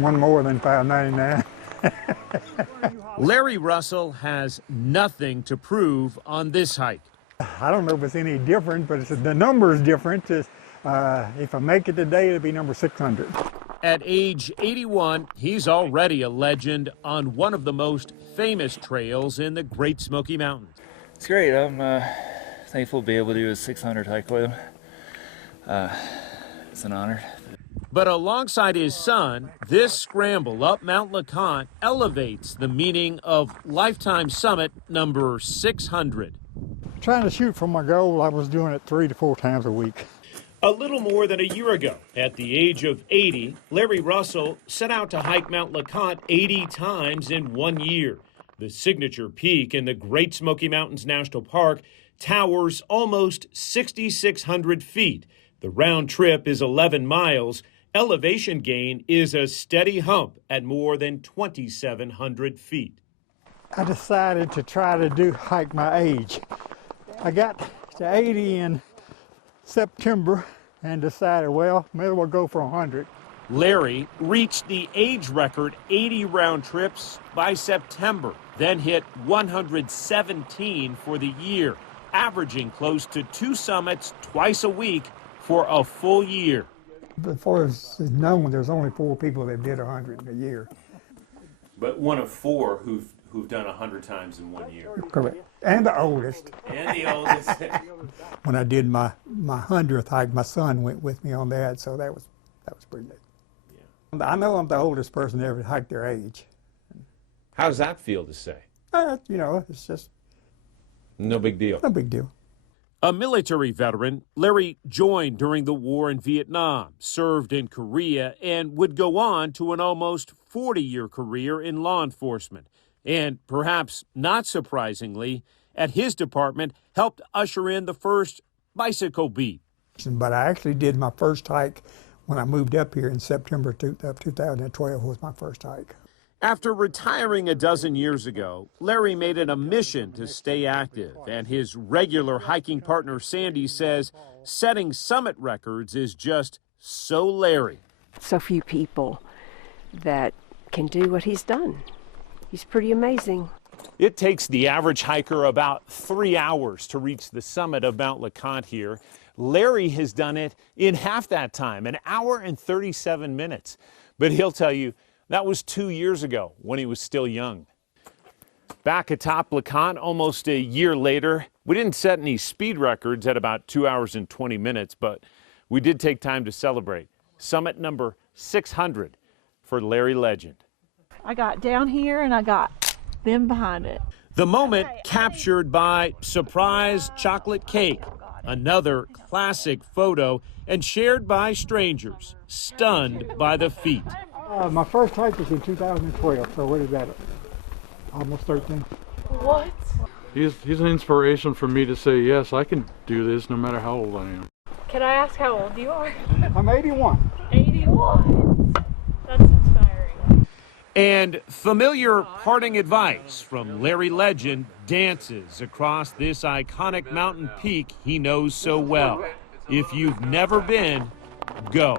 One more than $5.99. Larry Russell has nothing to prove on this hike. I don't know if it's any different, but the number is different. If I make it today, it'll be number 600. At age 81, he's already a legend on one of the most famous trails in the Great Smoky Mountains. It's great. I'm thankful to be able to do a 600 hike with him. It's an honor. But alongside his son, this scramble up Mount LeConte elevates the meaning of lifetime summit number 600. Trying to shoot for my goal, I was doing it 3 to 4 times a week. A little more than a year ago, at the age of 80, Larry Russell set out to hike Mount LeConte 80 times in 1 year. The signature peak in the Great Smoky Mountains National Park towers almost 6,600 feet. The round trip is 11 miles. Elevation gain is a steady hump at more than 2,700 feet. I decided to try to hike my age. I got to 80 in September and decided, well, may as well go for 100. Larry reached the age record 80 round trips by September, then hit 117 for the year, averaging close to 2 summits twice a week for a full year. Before it's known, there's only 4 people that did 100 in a year. But one of 4 who've done 100 times in 1 year. Correct. And the oldest. And the oldest. When I did my 100th hike, my son went with me on that, so that was pretty neat. Yeah. I know I'm the oldest person to ever hike their age. How does that feel to say? You know, it's just no big deal. No big deal. A military veteran, Larry joined during the war in Vietnam, served in Korea, and would go on to an almost 40-year career in law enforcement. And perhaps not surprisingly, at his department, helped usher in the first bicycle beat. But I actually did my first hike when I moved up here in September of 2012 was my first hike. After retiring a dozen years ago, Larry made it a mission to stay active, and his regular hiking partner Sandy says setting summit records is just so Larry. So few people that can do what he's done. He's pretty amazing. It takes the average hiker about 3 hours to reach the summit of Mount LeConte here. Larry has done it in half that time, 1 hour and 37 minutes. But he'll tell you, that was 2 years ago when he was still young. Back atop LeConte almost a year later, we didn't set any speed records at about 2 hours and 20 minutes, but we did take time to celebrate. Summit number 600 for Larry Legend. I got down here and I got them behind it. The moment captured by surprise chocolate cake, another classic photo, and shared by strangers, stunned by the feat. My first hike was in 2012, so what is that? Almost 13. What? He's an inspiration for me to say, yes, I can do this no matter how old I am. Can I ask how old you are? I'm 81. 81. That's inspiring. And familiar parting advice from Larry Legend dances across this iconic mountain peak he knows so well. If you've never been, go.